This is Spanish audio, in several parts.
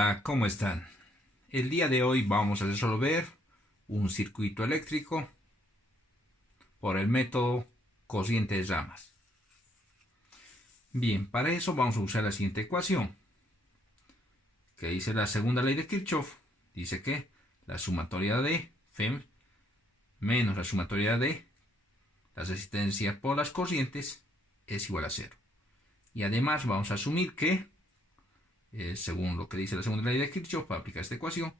Hola, ¿cómo están? El día de hoy vamos a resolver un circuito eléctrico por el método cociente de ramas. Bien, para eso vamos a usar la siguiente ecuación, que dice la segunda ley de Kirchhoff. Dice que la sumatoria de Fem menos la sumatoria de la resistencia por las corrientes es igual a 0. Y además vamos a asumir que, según lo que dice la segunda ley de Kirchhoff, para aplicar esta ecuación,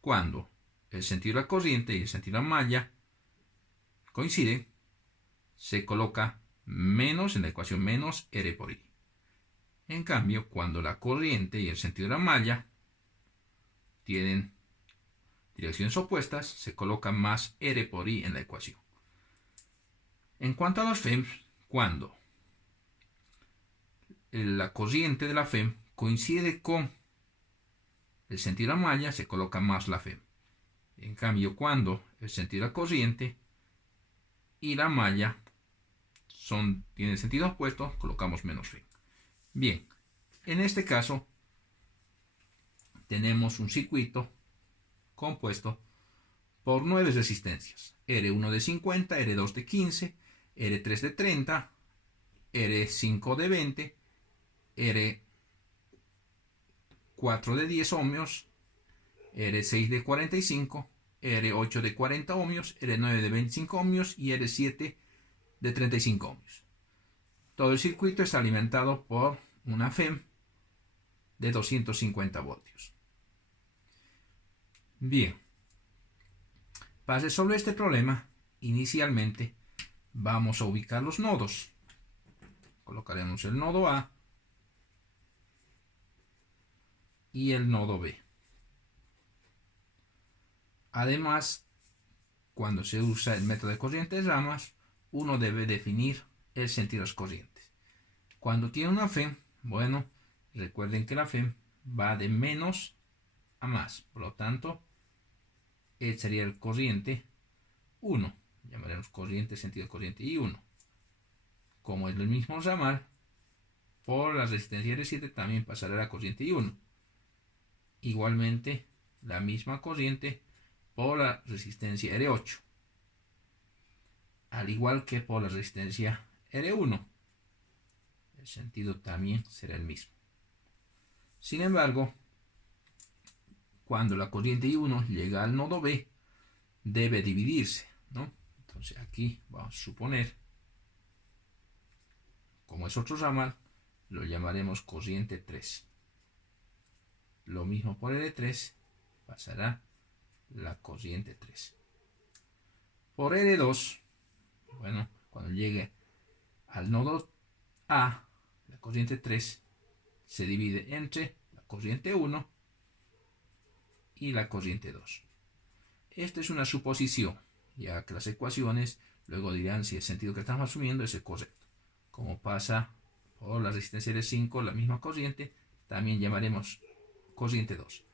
cuando el sentido de la corriente y el sentido de la malla coinciden, se coloca menos en la ecuación menos R por I. En cambio, cuando la corriente y el sentido de la malla tienen direcciones opuestas, se coloca más R por I en la ecuación. En cuanto a los FEM, cuando la corriente de la FEM coincide con el sentido de la malla, se coloca más la FEM. En cambio, cuando el sentido de la corriente y la malla tienen sentido opuesto, colocamos menos FEM. Bien, en este caso tenemos un circuito compuesto por 9 resistencias: R1 de 50, R2 de 15, R3 de 30, R5 de 20, R4 de 10 ohmios, R6 de 45, R8 de 40 ohmios, R9 de 25 ohmios y R7 de 35 ohmios. Todo el circuito está alimentado por una FEM de 250 voltios. Bien, para resolver este problema, inicialmente vamos a ubicar los nodos. Colocaremos el nodo A y el nodo B. Además, cuando se usa el método de corriente de ramas, uno debe definir el sentido de las corrientes. Cuando tiene una FEM, bueno, recuerden que la FEM va de menos a más, por lo tanto, sería el corriente 1. Llamaremos corriente, sentido de corriente I1. Como es el mismo ramal, por la resistencia R7 también pasará la corriente I1. Igualmente, la misma corriente por la resistencia R8. Al igual que por la resistencia R1. El sentido también será el mismo. Sin embargo, cuando la corriente I1 llega al nodo B, debe dividirse, ¿no? Entonces aquí vamos a suponer, como es otro ramal, lo llamaremos corriente 3. Lo mismo por R3, pasará la corriente 3. Por R2, bueno, cuando llegue al nodo A, la corriente 3 se divide entre la corriente 1 y la corriente 2. Esta es una suposición, ya que las ecuaciones luego dirán si el sentido que estamos asumiendo es el correcto. Como pasa por la resistencia R5, la misma corriente, también llamaremos corriente 2.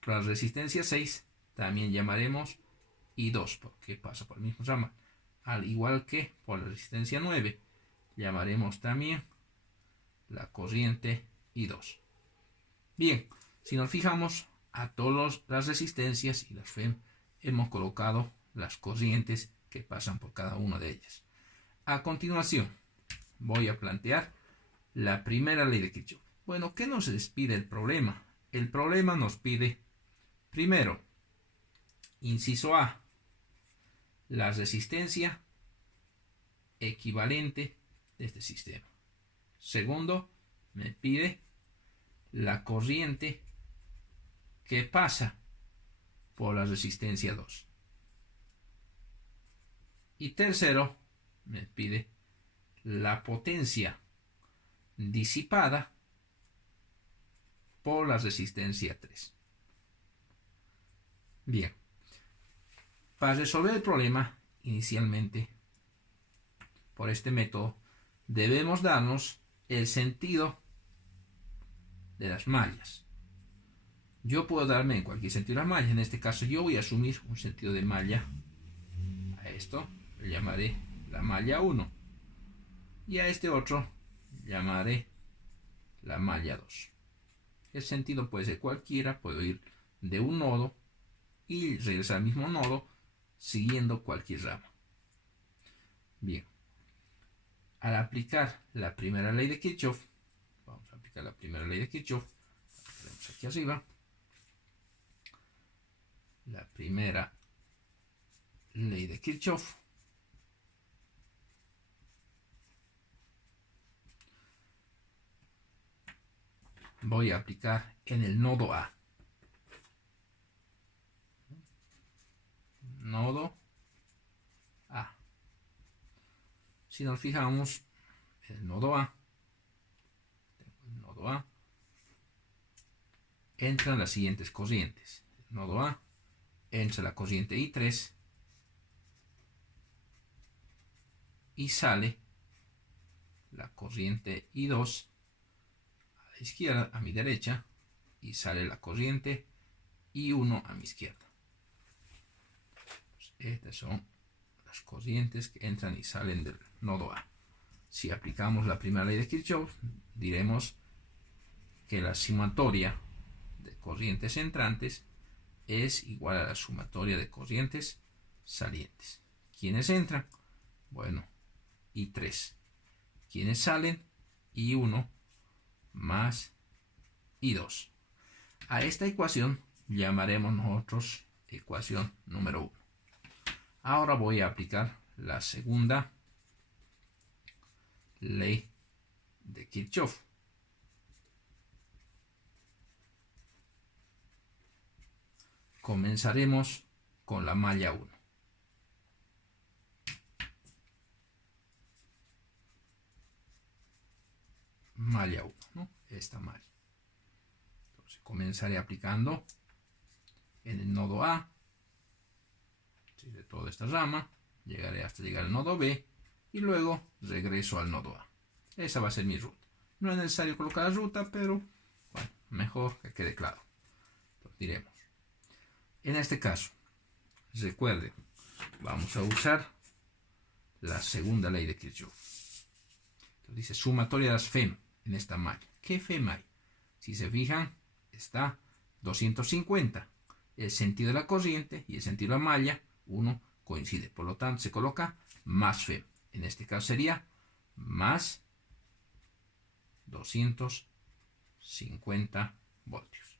Por la resistencia 6, también llamaremos I2, porque pasa por el mismo ramal. Al igual que por la resistencia 9, llamaremos también la corriente I2. Bien, si nos fijamos, a todas las resistencias y las FEM hemos colocado las corrientes que pasan por cada una de ellas. A continuación, voy a plantear la primera ley de Kirchhoff. Bueno, ¿qué nos pide el problema? El problema nos pide, primero, inciso A, la resistencia equivalente de este sistema. Segundo, me pide la corriente que pasa por la resistencia 2. Y tercero, me pide la potencia disipada por la resistencia 3. Bien, para resolver el problema, inicialmente, por este método, debemos darnos el sentido de las mallas. Yo puedo darme en cualquier sentido de la malla. En este caso yo voy a asumir un sentido de malla. A esto le llamaré la malla 1. Y a este otro llamaré la malla 2. El sentido puede ser cualquiera, puedo ir de un nodo y regresar al mismo nodo siguiendo cualquier rama. Bien, al aplicar la primera ley de Kirchhoff, vamos a aplicar la primera ley de Kirchhoff, la ponemos aquí arriba, la primera ley de Kirchhoff, voy a aplicar en el nodo A. Nodo A. Si nos fijamos, el nodo A, entran las siguientes corrientes. El nodo A entra la corriente I3 y sale la corriente I2 a la izquierda, a mi derecha, y sale la corriente I1 a mi izquierda. Estas son las corrientes que entran y salen del nodo A. Si aplicamos la primera ley de Kirchhoff, diremos que la sumatoria de corrientes entrantes es igual a la sumatoria de corrientes salientes. ¿Quiénes entran? Bueno, I3. ¿Quiénes salen? I1 más I2. A esta ecuación llamaremos nosotros ecuación número 1. Ahora voy a aplicar la segunda ley de Kirchhoff. Comenzaremos con la malla 1. Malla 1, ¿no? Esta malla. Entonces comenzaré aplicando en el nodo A, de toda esta rama, llegaré hasta llegar al nodo B y luego regreso al nodo A. Esa va a ser mi ruta. No es necesario colocar la ruta, pero bueno, mejor que quede claro. Entonces diremos, en este caso, recuerden, vamos a usar la segunda ley de Kirchhoff. Entonces dice sumatoria de las FEM en esta malla. ¿Qué FEM hay? Si se fijan, está 250. El sentido de la corriente y el sentido de la malla, uno coincide. Por lo tanto, se coloca más FEM. En este caso sería más 250 voltios.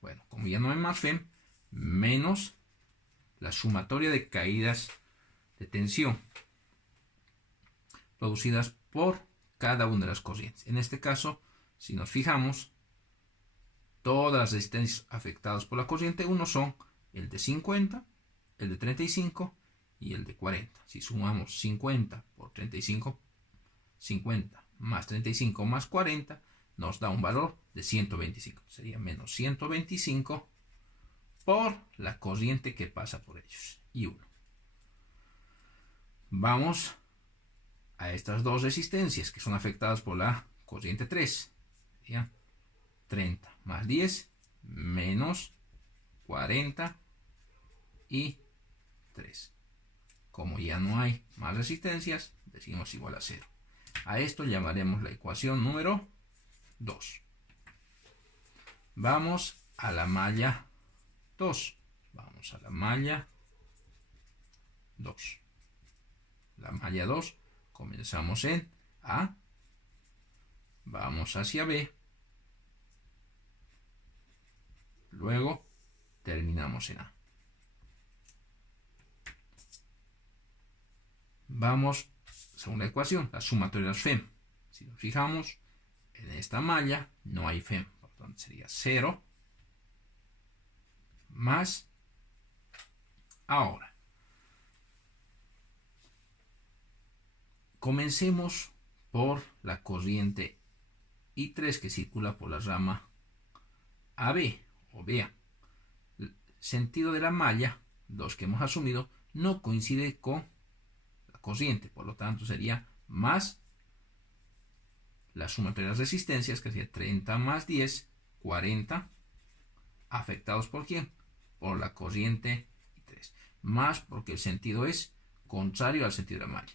Bueno, como ya no hay más FEM, menos la sumatoria de caídas de tensión producidas por cada una de las corrientes. En este caso, si nos fijamos, todas las resistencias afectadas por la corriente 1 son el de 50, el de 35 y el de 40. Si sumamos 50 por 35, 50 más 35 más 40, nos da un valor de 125. Sería menos 125 por la corriente que pasa por ellos. Y 1. Vamos a estas dos resistencias que son afectadas por la corriente 3. Sería 30 más 10 menos 40 y 3. Como ya no hay más resistencias, decimos igual a 0. A esto llamaremos la ecuación número 2. Vamos a la malla 2. Vamos a la malla 2. La malla 2, comenzamos en A, vamos hacia B, luego terminamos en A. Vamos, segunda ecuación, la sumatoria de las FEM. Si nos fijamos, en esta malla no hay FEM, por lo tanto sería 0 más. Ahora, comencemos por la corriente I3 que circula por la rama AB o BA. El sentido de la malla 2 que hemos asumido no coincide con la corriente, por lo tanto sería más la sumatoria de las resistencias, que sería 30 más 10, 40, afectados por ¿quién? Por la corriente I3, más porque el sentido es contrario al sentido de la malla.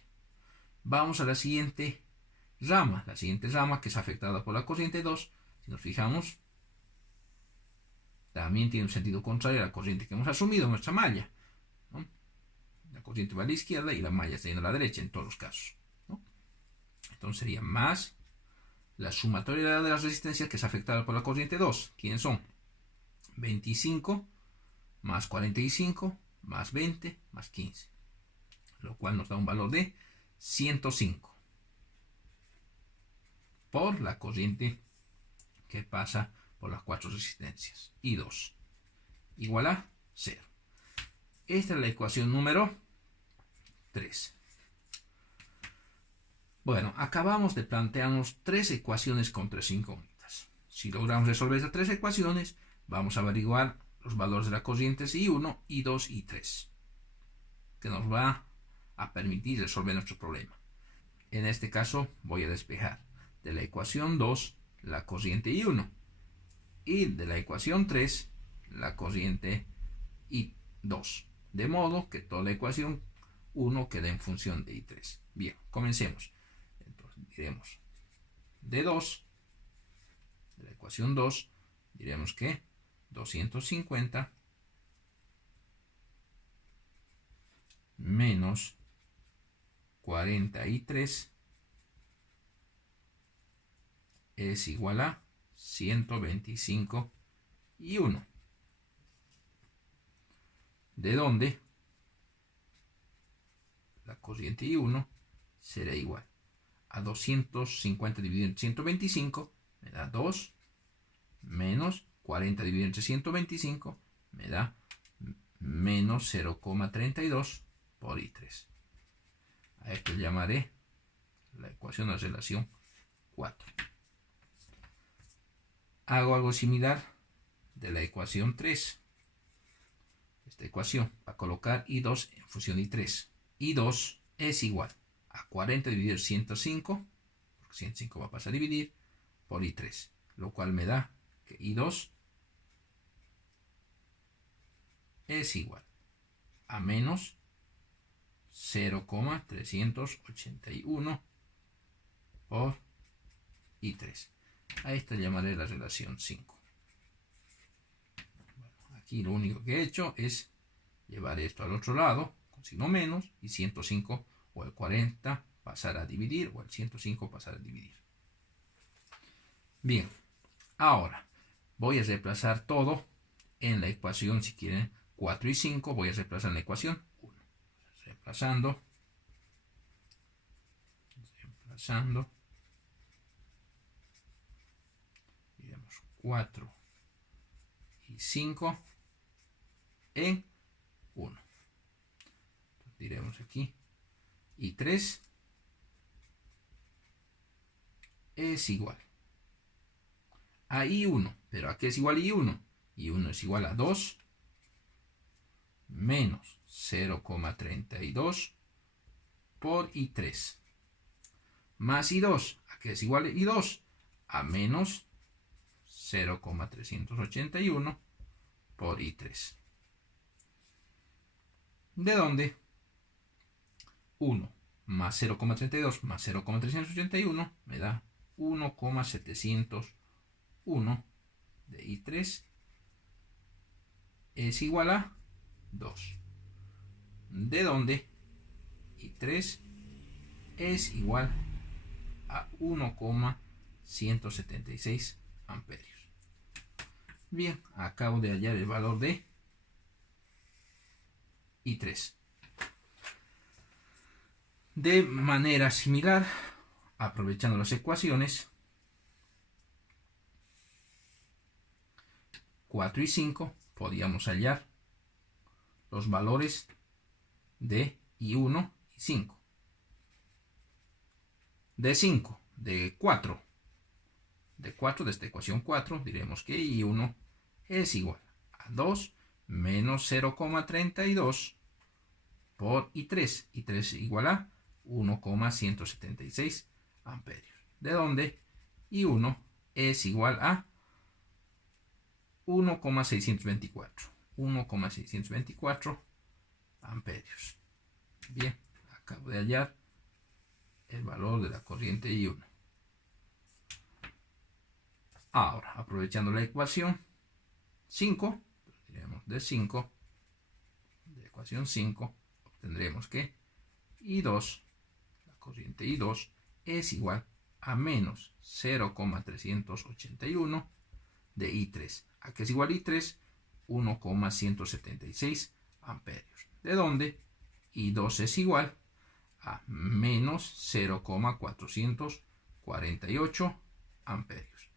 Vamos a la siguiente rama que es afectada por la corriente 2. Si nos fijamos, también tiene un sentido contrario a la corriente que hemos asumido en nuestra malla, ¿no? La corriente va a la izquierda y la malla está yendo a la derecha en todos los casos, ¿no? Entonces sería más la sumatoria de las resistencias que es afectada por la corriente 2. ¿Quiénes son? 25 más 45 más 20 más 15, lo cual nos da un valor de 105 por la corriente que pasa por las 4 resistencias. Y 2 igual a 0. Esta es la ecuación número 3. Bueno, acabamos de plantearnos 3 ecuaciones con 3 incógnitas. Si logramos resolver estas 3 ecuaciones, vamos a averiguar los valores de las corrientes I1, I2 y I3, que nos va a permitir resolver nuestro problema. En este caso voy a despejar de la ecuación 2 la corriente I1 y de la ecuación 3 la corriente I2, de modo que toda la ecuación 1 queda en función de I3. Bien, comencemos. Entonces diremos de la ecuación 2, diremos que 250 menos 43 es igual a 125 y 1. De donde la corriente I1 será igual a 250 dividido entre 125, me da 2, menos 40 dividido entre 125, me da menos 0,32 por I3. A esto llamaré la ecuación de relación 4. Hago algo similar de la ecuación 3. Esta ecuación va a colocar I2 en función de I3. I2 es igual a 40 dividido 105, porque 105 va a pasar a dividir, por I3, lo cual me da que I2 es igual a menos 0,381 por I3. A esta llamaré la relación 5. Bueno, aquí lo único que he hecho es llevar esto al otro lado con signo menos y 105 o el 40 pasar a dividir o el 105 pasar a dividir. Bien, ahora voy a reemplazar todo en la ecuación, si quieren 4 y 5 voy a reemplazar en la ecuación 1. Reemplazando. Digamos 4 y 5 en 1. Entonces, diremos aquí y 3 es igual a I1. ¿Pero a qué es igual I1? I1 es igual a 2 menos 0,32 por I3 más I2. ¿A qué es igual I2? A menos 0,381 por I3. ¿De dónde? 1 más 0,32 más 0,381 me da 1,701 de I3 es igual a 2. ¿De dónde? I3 es igual a 1,176 amperios. Bien, acabo de hallar el valor de I3. De manera similar, aprovechando las ecuaciones 4 y 5, podríamos hallar los valores de I1 y 5. De 5, de 4. De esta ecuación 4, diremos que I1 es igual a 2 menos 0,32 por I3. I3 es igual a 1,176 amperios. De donde I1 es igual a 1,624 amperios. Bien, acabo de hallar el valor de la corriente I1. Ahora, aprovechando la ecuación 5, diremos de 5, de ecuación 5, obtendremos que I2, la corriente I2, es igual a menos 0,381 de I3. ¿A qué es igual I3? 1,176 amperios. ¿De dónde? I2 es igual a menos 0,448 amperios.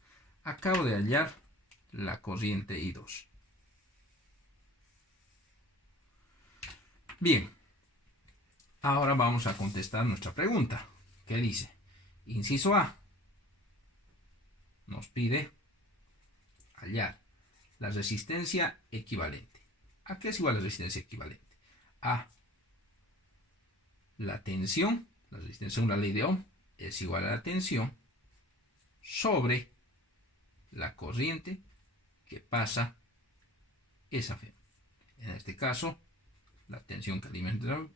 Acabo de hallar la corriente I2. Bien, ahora vamos a contestar nuestra pregunta. ¿Qué dice? Inciso A. Nos pide hallar la resistencia equivalente. ¿A qué es igual la resistencia equivalente? A la tensión, la resistencia según la ley de Ohm, es igual a la tensión sobre la corriente que pasa esa FEM. En este caso, la tensión que alimenta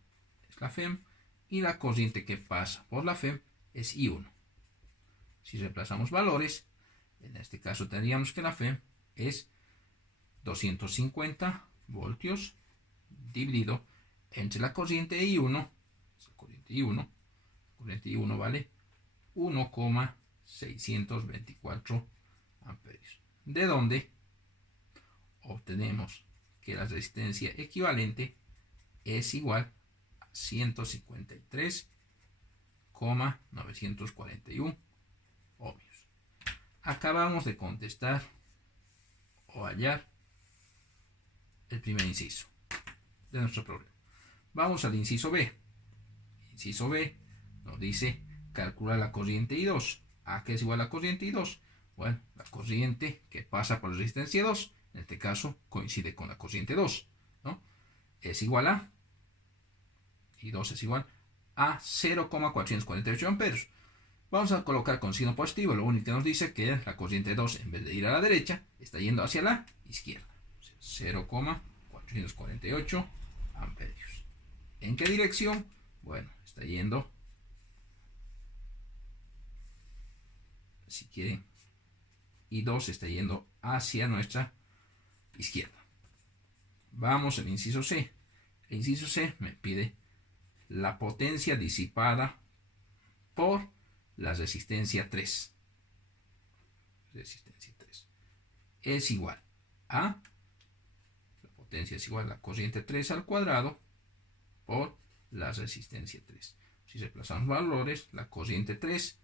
es la FEM y la corriente que pasa por la FEM es I1. Si reemplazamos valores, en este caso tendríamos que la FEM es 250 voltios dividido entre la corriente I1. La corriente I1 vale 1,624 amperios. De donde obtenemos que la resistencia equivalente es igual a 153,941 ohmios. Acabamos de contestar o hallar el primer inciso de nuestro problema. Vamos al inciso B. Inciso B nos dice calcular la corriente I2. ¿A qué es igual la corriente I2? Bueno, la corriente que pasa por la resistencia 2, en este caso coincide con la corriente 2, ¿no? Es igual a, I2 es igual a 0,448 amperios. Vamos a colocar con signo positivo, lo único que nos dice que la corriente 2, en vez de ir a la derecha, está yendo hacia la izquierda. 0,448 amperios. ¿En qué dirección? Bueno, está yendo, si quieren, I2 está yendo hacia nuestra izquierda. Vamos al inciso C. El inciso C me pide la potencia disipada por la resistencia 3. Resistencia 3 es igual a, la potencia es igual a la corriente 3 al cuadrado por la resistencia 3. Si reemplazamos valores, la corriente 3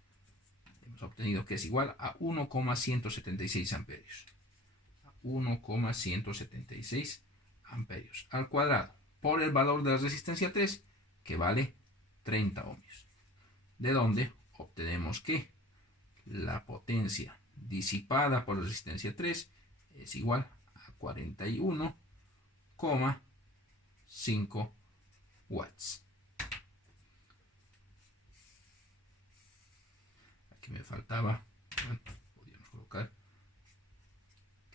hemos obtenido que es igual a 1,176 amperios. 1,176 amperios al cuadrado por el valor de la resistencia 3, que vale 30 ohmios. De donde obtenemos que la potencia disipada por la resistencia 3 es igual a 41,5 watts. Aquí me faltaba, bueno, podríamos colocar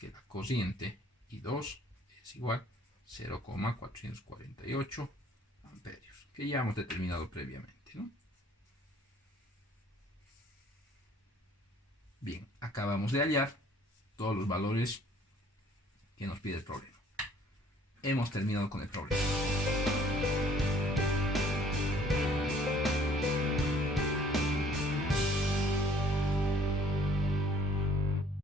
que la corriente I2 es igual a 0,448 amperios, que ya hemos determinado previamente, ¿no? Bien, acabamos de hallar todos los valores que nos pide el problema. Hemos terminado con el problema.